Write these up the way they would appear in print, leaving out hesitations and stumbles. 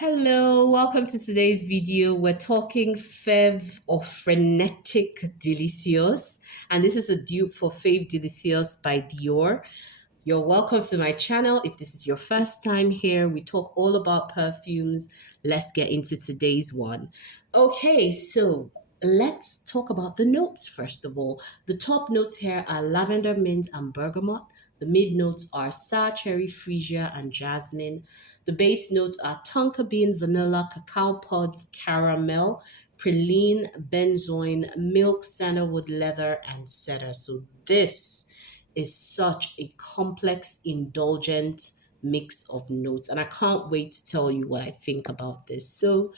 Hello, welcome to today's video. We're talking Fev or Frenetic Delicieuse, and this is a dupe for Fave Delicieuse by Dior. You're welcome to my channel. If this is your first time here, we talk all about perfumes. Let's get into today's one. Okay, so let's talk about the notes first of all. The top notes here are lavender, mint, and bergamot. The mid notes are sour cherry, freesia, and jasmine. The base notes are tonka bean, vanilla, cacao pods, caramel, praline, benzoin, milk, sandalwood leather, and cedar. So this is such a complex, indulgent mix of notes. And I can't wait to tell you what I think about this. So,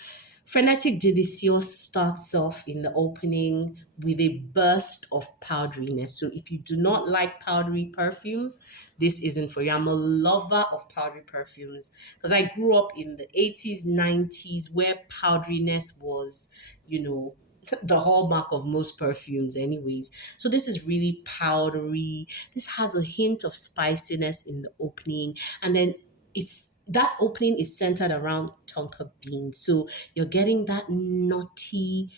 Frenetic Delicieuse starts off in the opening with a burst of powderiness. So, if you do not like powdery perfumes, this isn't for you. I'm a lover of powdery perfumes because I grew up in the 80s, 90s where powderiness was, you know, the hallmark of most perfumes, anyways. So this is really powdery. This has a hint of spiciness in the opening, and then it's that opening is centered around tonka bean. So you're getting that nutty,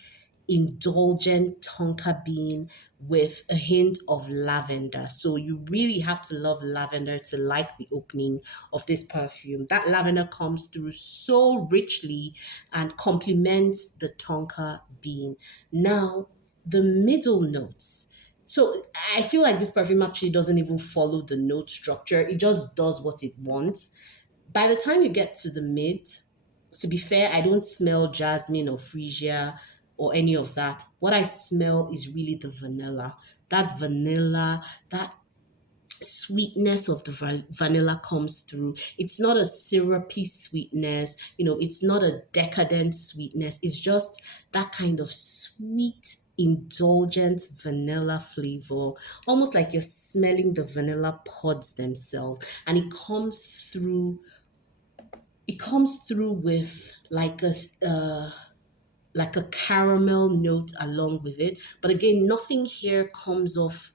indulgent tonka bean with a hint of lavender. So you really have to love lavender to like the opening of this perfume. That lavender comes through so richly and complements the tonka bean. Now, the middle notes. So I feel like this perfume actually doesn't even follow the note structure. It just does what it wants. By the time you get to the mid, to be fair, I don't smell jasmine or freesia or any of that. What I smell is really the vanilla. That vanilla, that sweetness of the vanilla comes through. It's not a syrupy sweetness, it's not a decadent sweetness. It's just that kind of sweet, indulgent vanilla flavor, almost like you're smelling the vanilla pods themselves. And it comes through with like a caramel note along with it. But again, nothing here comes off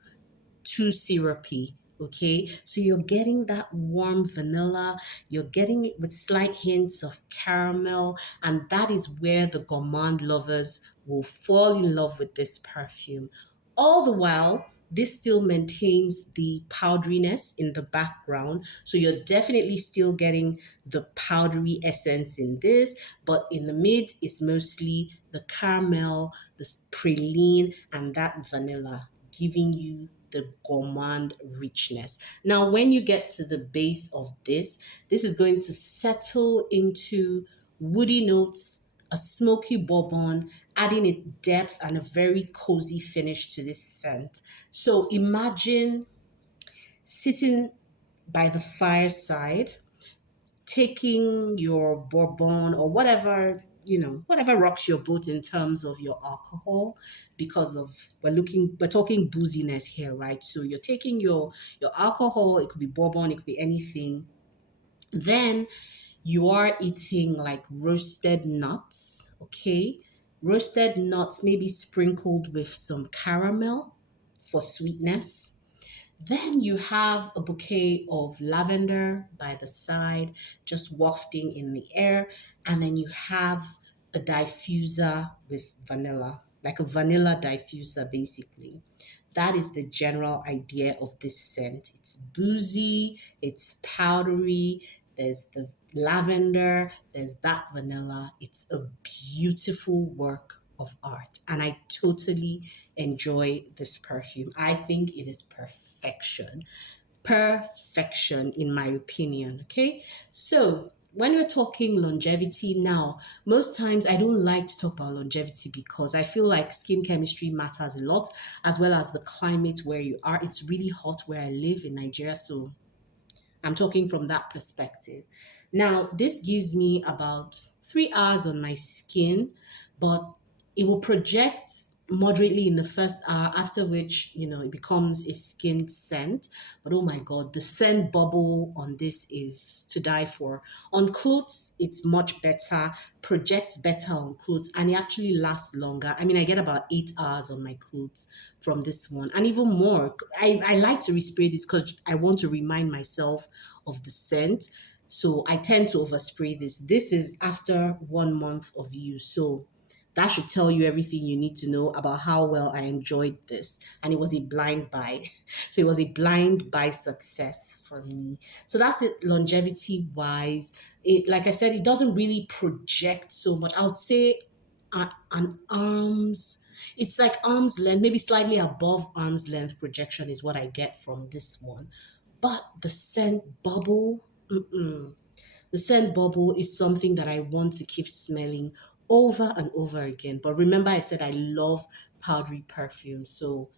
too syrupy. Okay, so you're getting that warm vanilla, you're getting it with slight hints of caramel, and that is where the gourmand lovers will fall in love with this perfume. All the while, this still maintains the powderiness in the background. So you're definitely still getting the powdery essence in this, but in the mid, it's mostly the caramel, the praline, and that vanilla giving you the gourmand richness. Now, when you get to the base of this is going to settle into woody notes, a smoky bourbon, adding a depth and a very cozy finish to this scent. So imagine sitting by the fireside, taking your bourbon or whatever rocks your boat in terms of your alcohol, because of we're talking booziness here, right? So you're taking your alcohol, it could be bourbon, it could be anything. Then you are eating like roasted nuts, okay? Roasted nuts, maybe sprinkled with some caramel for sweetness. Then you have a bouquet of lavender by the side, just wafting in the air. And then you have a diffuser with vanilla, like a vanilla diffuser, basically. That is the general idea of this scent. It's boozy, it's powdery, there's the lavender, there's that vanilla. It's a beautiful work of art. And I totally enjoy this perfume. I think it is perfection. Perfection, in my opinion. Okay. So, when we're talking longevity now, most times I don't like to talk about longevity because I feel like skin chemistry matters a lot, as well as the climate where you are. It's really hot where I live in Nigeria. So, I'm talking from that perspective. Now, this gives me about 3 hours on my skin, but it will project moderately in the first hour, after which, it becomes a skin scent. But oh my God, the scent bubble on this is to die for. On clothes, it's much better, projects better on clothes, and it actually lasts longer. I mean, I get about 8 hours on my clothes from this one, and even more. I like to respray this because I want to remind myself of the scent. So I tend to overspray this. This is after 1 month of use. So that should tell you everything you need to know about how well I enjoyed this. And it was a blind buy. So it was a blind buy success for me. So that's it longevity wise. It, like I said, it doesn't really project so much. I would say an arm's, it's like arm's length, maybe slightly above arm's length projection is what I get from this one. But the scent bubble, mm-mm. The scent bubble is something that I want to keep smelling over and over again. But remember, I said I love powdery perfume. So,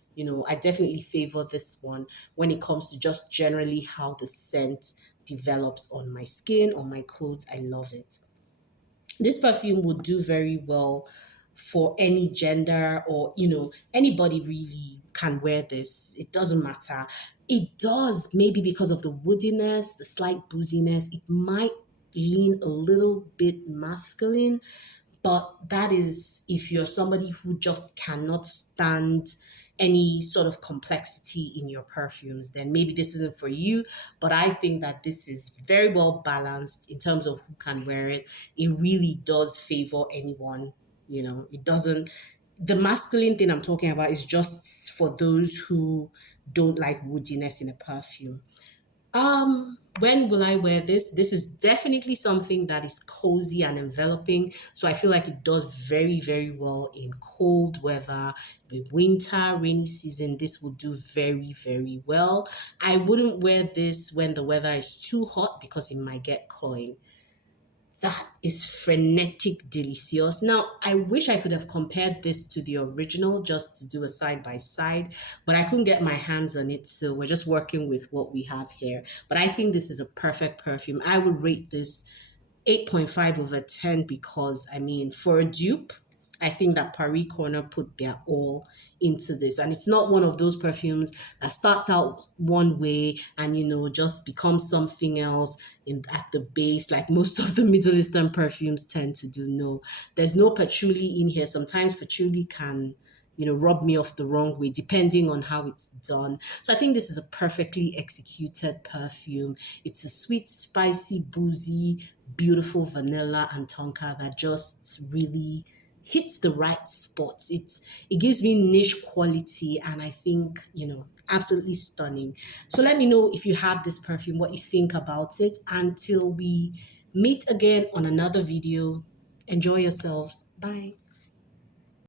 I definitely favor this one when it comes to just generally how the scent develops on my skin, on my clothes. I love it. This perfume would do very well for any gender, or anybody really can wear this. It doesn't matter. It does, maybe because of the woodiness, the slight booziness, it might lean a little bit masculine, but that is if you're somebody who just cannot stand any sort of complexity in your perfumes, then maybe this isn't for you. But I think that this is very well balanced in terms of who can wear it. It really does favor anyone. It doesn't. The masculine thing I'm talking about is just for those who don't like woodiness in a perfume. When will I wear this? This is definitely something that is cozy and enveloping. So I feel like it does very, very well in cold weather, with winter, rainy season. This will do very, very well. I wouldn't wear this when the weather is too hot because it might get cloying. That is Frenetic Delicieuse. Now, I wish I could have compared this to the original just to do a side by side, but I couldn't get my hands on it. So we're just working with what we have here. But I think this is a perfect perfume. I would rate this 8.5 over 10 because, I mean, for a dupe, I think that Paris Corner put their all into this. And it's not one of those perfumes that starts out one way and, just becomes something else at the base, like most of the Middle Eastern perfumes tend to do. No, there's no patchouli in here. Sometimes patchouli can rub me off the wrong way depending on how it's done. So I think this is a perfectly executed perfume. It's a sweet, spicy, boozy, beautiful vanilla and tonka that just really hits the right spots. It gives me niche quality, and I think, absolutely stunning. So let me know if you have this perfume, what you think about it. Until we meet again on another video, enjoy yourselves. Bye.